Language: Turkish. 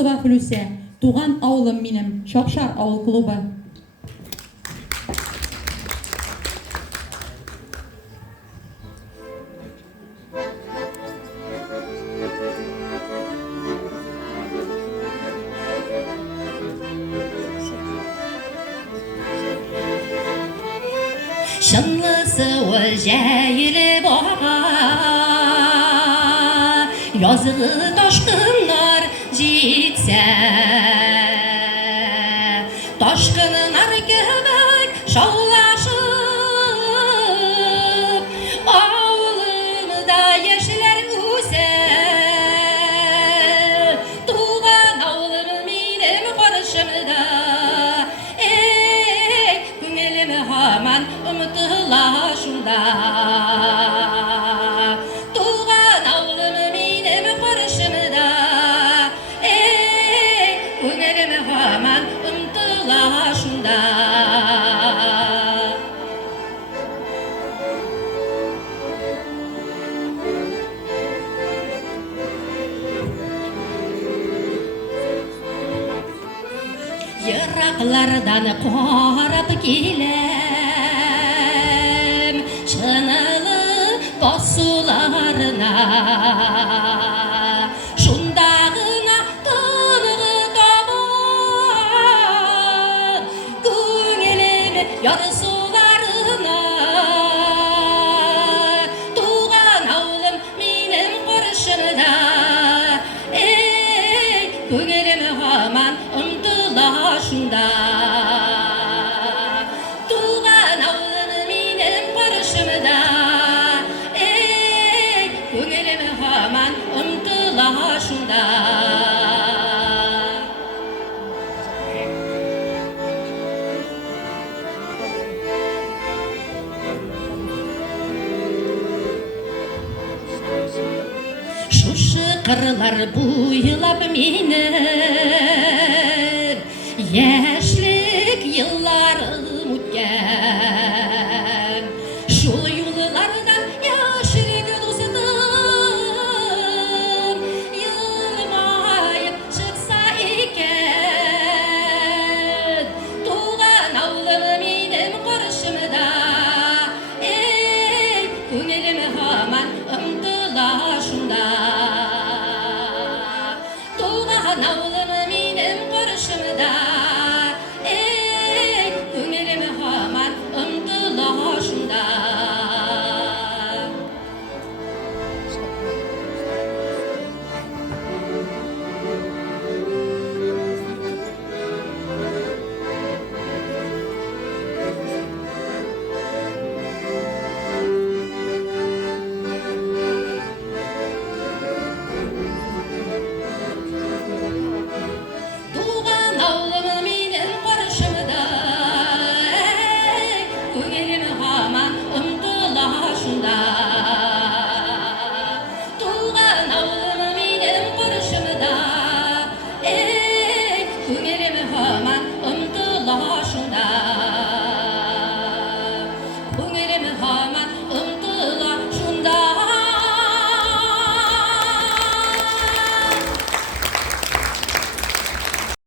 Астова Флүсе, туған ауылым минем, Шоқшар ауыл клубы. Şınlısı o jəyilib ağa, yazılı taşqınlar jitsə, taşqınlar göbək şavlaşıb, ağlımda yeşiller üsə, tuğan ağlım minim qarşımda, günelimi haman umutlaşımda. Tuğan ağlım minim qarşımda, günelimi haman umutlaşımda. Yıraklardan qarab kelem, çınılı basularına, şundağına tınığı taban, günelimi yarsularına. Tuğan ağlım minim qarşımda, günelimi haman umutlaşımda. Tuğan ağlım minim qarşımda, günelimi haman umutlaşımda. Şuşu qırlar buylap minir, yaşlık yıllarım ötken. Şu yollardan yaşlık dostum yılmayıp çıksa iken. Tuğan ağlım minim qarşımda, günelimi haman umutlaşımda. Tuğan ağlım minim qarşımda,